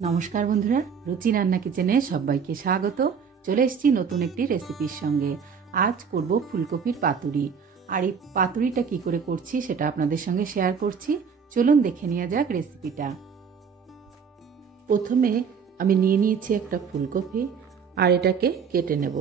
নমস্কার বন্ধুরা, রুচি রান্না কিচেনে সবাইকে স্বাগত। চলে এসেছি নতুন একটি রেসিপির সঙ্গে। আজ করব ফুলকপির পাতুরি। আর এই পাতুরিটা কি করে করছি সেটা আপনাদের সঙ্গে শেয়ার করছি। চলুন দেখে নেওয়া যাক রেসিপিটা। প্রথমে আমি নিয়ে নিয়েছি একটা ফুলকপি আর এটাকে কেটে নেব।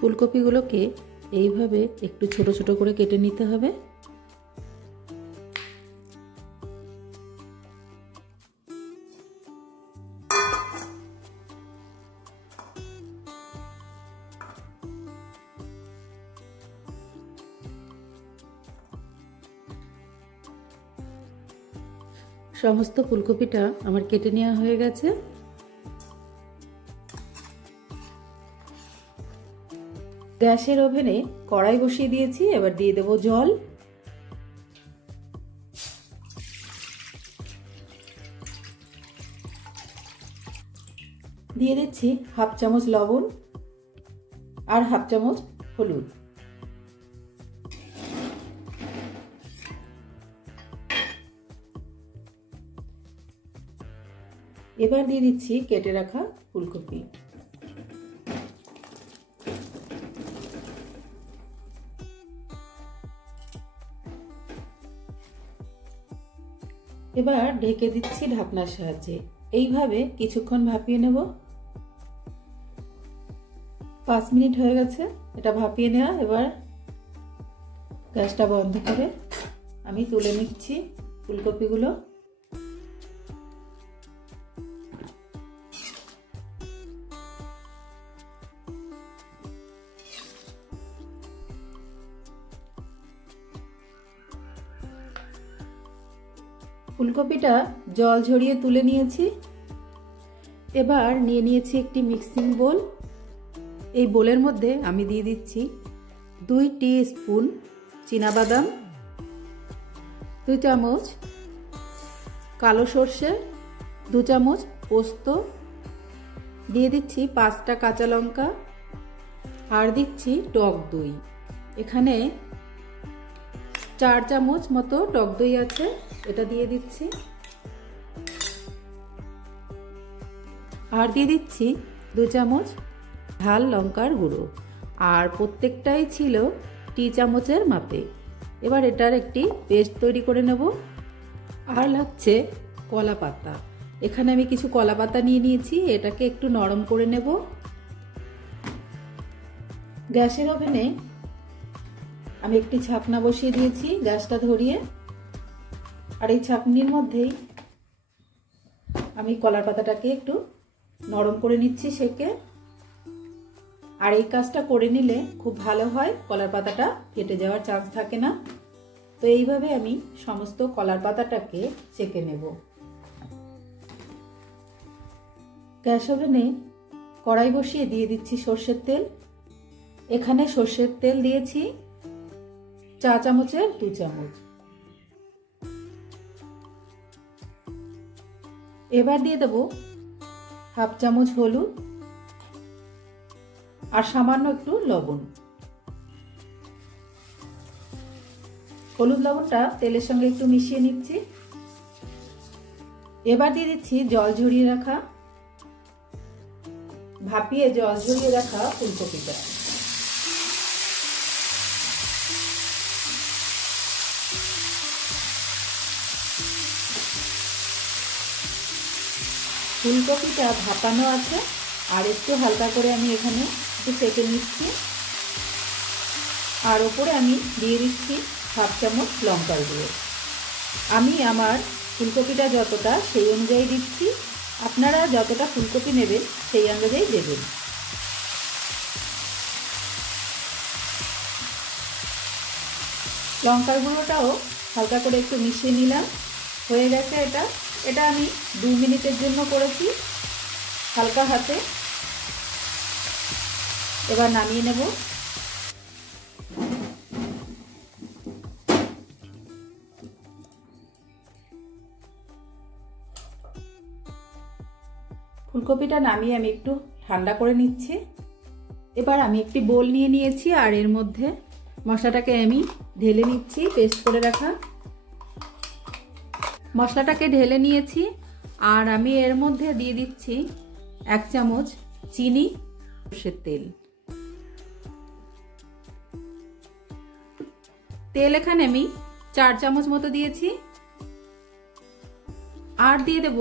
ফুলকপিগুলোকে এইভাবে একটু ছোট ছোট করে কেটে নিতে হবে। সমস্ত ফুলকপিটা আমার কেটে নেওয়া হয়ে গেছে। গ্যাসের ওভেনে কড়াই বসিয়ে দিয়েছি। এবার দিয়ে দেব জল। দিয়ে দিচ্ছি হাফ চামচ লবণ আর হাফ চামচ হলুদ। এবার দিয়ে দিচ্ছি কেটে রাখা ফুলকপি। এবার ঢেকে দিচ্ছি ঢাকনার সাহায্যে। এইভাবে কিছুক্ষণ ভাপিয়ে নেব। 5 মিনিট হয়ে গেছে এটা ভাপিয়ে নেওয়া। এবার গ্যাসটা বন্ধ করে আমি তুলে নিচ্ছি ফুলকপিগুলো। ফুলকপিটা জল ঝরিয়ে তুলে নিয়েছি। এবার নিয়ে নিয়েছি একটি মিক্সিং বোল। এই বোলের মধ্যে আমি দিয়ে দিচ্ছি 2 টিস্পুন চীনাবাদাম, 2 চামচ কালো সর্ষে, 2 চামচ পোস্ত, দিয়ে দিচ্ছি 5টা কাঁচা লঙ্কা আর দিচ্ছি টক দই। এখানে 4 চামচ মতো টক দই আছে, এটা দিয়ে দিচ্ছি। আর দিয়ে দিচ্ছি 2 চামচ ঝাল লঙ্কার গুঁড়ো। আর প্রত্যেকটাই ছিল টি চামচের মাপে। এবার এটার একটি পেস্ট তৈরি করে নেব। আর লাগছে কলা পাতা। এখানে আমি কিছু কলা পাতা নিয়ে নিয়েছি। এটাকে একটু নরম করে নেব। গ্যাসের ওভেনে আমি একটি ছাকনা বসিয়ে দিয়েছি গ্যাসটা ধরিয়ে। আর এই ছাকনির মধ্যেই আমি কলার পাতাটাকে একটু নরম করে নিচ্ছি সেকে। আর এই কাজটা করে নিলে খুব ভালো হয়, কলার পাতাটা কেটে যাওয়ার চান্স থাকে না। তো এইভাবে আমি সমস্ত কলার পাতাটাকে সেকে নেব। গ্যাস ওভেনে কড়াই বসিয়ে দিয়ে দিচ্ছি সর্ষের তেল। এখানে সর্ষের তেল দিয়েছি 4 চামচের 2 চামচ। এবার দিয়ে দেব হাফ চামচ হলুদ আর সামান্য একটু লবণ। হলুদ লবণটা তেলের সঙ্গে একটু মিশিয়ে নিচ্ছি। এবার দিয়ে দিচ্ছি জল ঝরিয়ে রাখা, ভাপিয়ে জল ঝরিয়ে রাখা ফুলকপিটা। ফুলকপিটা ভাপানো আছে আর একটু হালকা করে আমি এখানে একটু সেঁকে নিচ্ছি। আর ওপরে আমি দিয়ে দিচ্ছি হাফ চামচ লঙ্কার গুঁড়ো। আমি আমার ফুলকপিটা যতটা সেই অনুযায়ী দিচ্ছি, আপনারা যতটা ফুলকপি নেবেন সেই অনুযায়ী দেবেন। লঙ্কার গুঁড়োটাও হালকা করে একটু মিশিয়ে নিলাম। হয়ে গেছে এটা আমি 2 মিনিটের জন্য করেছি হালকা হাতে। এবার নামিয়ে নেব। ফুলকপিটা নামিয়ে আমি একটু ঠান্ডা করে নিচ্ছি। এবার আমি একটি বোল নিয়ে নিয়েছি আর এর মধ্যে মশলাটাকে আমি ঢেলে নিচ্ছি। পেস্ট করে রাখা মশলাটাকে ঢেলে নিয়েছি আর আমি এর মধ্যে দিয়ে দিচ্ছি 1 চামচ চিনি, সর্ষের তেল। তেল এখানে আমি 4 চামচ মতো দিয়েছি। আর দিয়ে দেব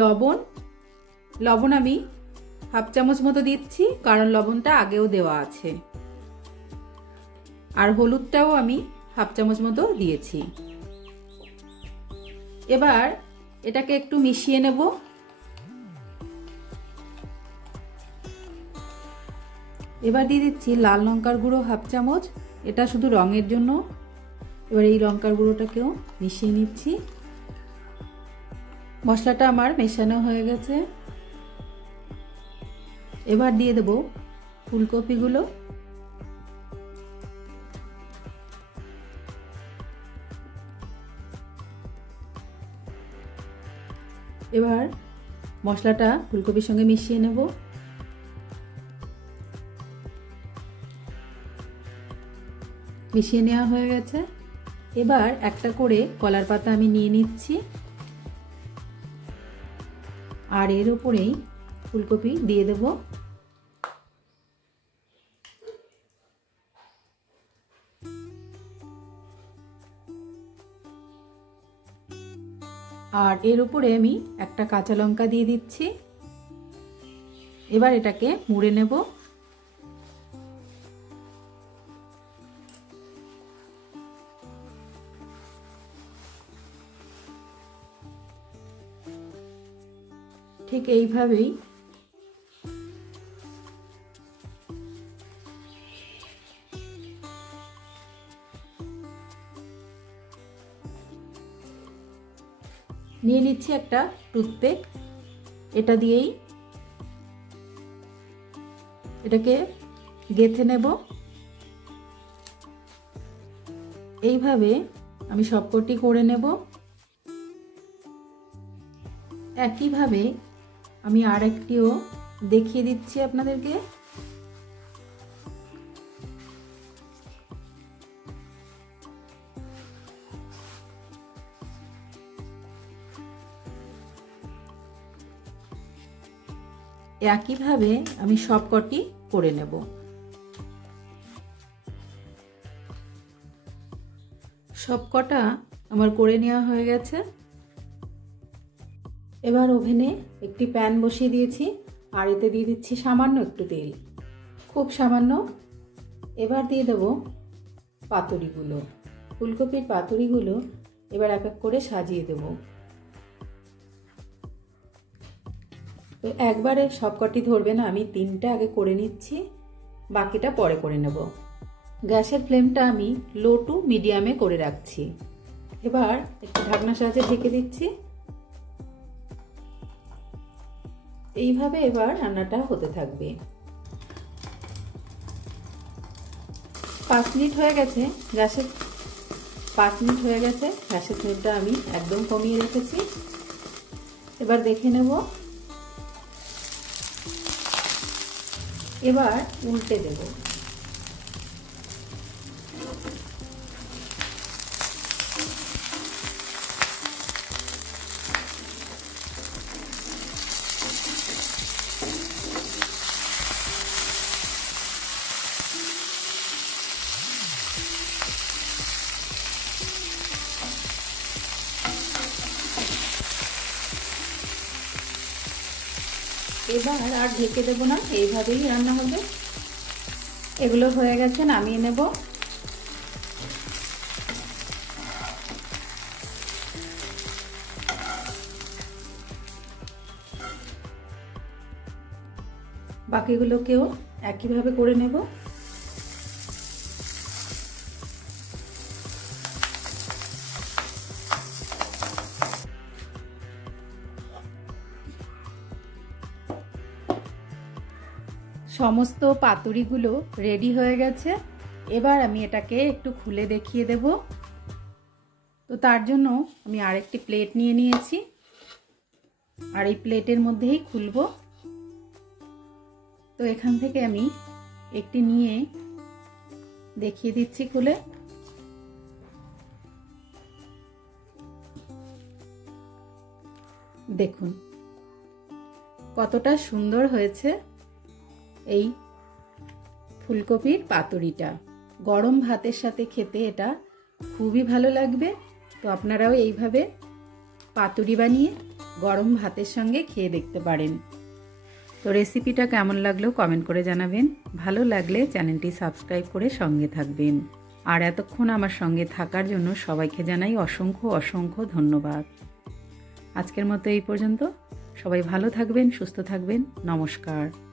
লবণ। লবণ আমি 1/2 চামচ মতো দিচ্ছি, কারণ লবণটা আগেও দেওয়া আছে। আর হলুদটাও আমি 1/2 চামচ মতো দিয়েছি। এবার এটাকে একটু মিশিয়ে নেব। এবার দিয়ে দিচ্ছি লাল লঙ্কার গুঁড়ো 1/2 চামচ, এটা শুধু রঙের জন্য। এবার এই লঙ্কার গুঁড়োটাকেও মিশিয়ে নিচ্ছি। মশলাটা আমার মেশানো হয়ে গেছে। এবার দিয়ে দেব ফুলকপিগুলো। এবার মশলাটা ফুলকপির সঙ্গে মিশিয়ে নেব। মিশিয়ে নেওয়া হয়ে গেছে। এবার একটা করে কলার পাতা আমি নিয়ে নিচ্ছি আর এর উপরেই ফুলকপি দিয়ে দেব। আর এর উপরে আমি একটা কাঁচা লঙ্কা দিয়ে দিচ্ছি। এবার এটাকে মুড়ে নেব। ঠিক এইভাবেই নিয়ে নিচ্ছি একটা টুথপিক। এটা দিয়েই এটাকে গেঁথে নেব। এইভাবে আমি সবকটি করে নেব। একইভাবে আমি আরেকটিও দেখিয়ে দিচ্ছি আপনাদেরকে। একইভাবে আমি সবকটি করে নেব। সবকটা আমার করে নেওয়া হয়ে গেছে। এবার ওভেনে একটি প্যান বসিয়ে দিয়েছি আর এতে দিয়ে দিচ্ছি সামান্য একটু তেল, খুব সামান্য। এবার দিয়ে দেব পাতুরিগুলো, ফুলকপির পাতুরিগুলো। এবার এক এক করে সাজিয়ে দেব। তো একবারে সবকটি ধরবে না, আমি 3টা আগে করে নিচ্ছি, বাকিটা পরে করে নেব। গ্যাসের ফ্লেমটা আমি লো টু মিডিয়ামে করে রাখছি। এবার একটু ঢাকনার সাহায্যে ঢেকে দিচ্ছি। এইভাবে এবার রান্নাটা হতে থাকবে। 5 মিনিট হয়ে গেছে। 5 মিনিট হয়ে গেছে। গ্যাসের ফ্লেমটা আমি একদম কমিয়ে রেখেছি। এবার দেখে নেব। এবার উল্টে দেব। এবার আর ঢেকে দেব না, এইভাবেই রান্না হবে। এগুলো হয়ে গেছে, নামিয়ে নেব। বাকিগুলোকেও একইভাবে করে নেব। সমস্ত পাতুরিগুলো রেডি হয়ে গেছে। এবার আমি এটাকে একটু খুলে দেখিয়ে দেব। তো তার জন্য আমি আরেকটি প্লেট নিয়ে নিয়েছি। আর এই প্লেটের মধ্যেই খুলবো। তো এখান থেকে আমি একটি নিয়ে দেখিয়ে দিচ্ছি খুলে। দেখুন কতটা সুন্দর হয়েছে এই ফুলকপির পাতুরিটা। গরম ভাতের সাথে খেতে এটা খুবই ভালো লাগবে। তো আপনারাও এইভাবে পাতুরি বানিয়ে গরম ভাতের সঙ্গে খেয়ে দেখতে পারেন। তো রেসিপিটা কেমন লাগলো কমেন্ট করে জানাবেন। ভালো লাগলে চ্যানেলটি সাবস্ক্রাইব করে সঙ্গে থাকবেন। আর এতক্ষণ আমার সঙ্গে থাকার জন্য সবাইকে জানাই অসংখ্য অসংখ্য ধন্যবাদ। আজকের মতো এই পর্যন্ত। সবাই ভালো থাকবেন, সুস্থ থাকবেন। নমস্কার।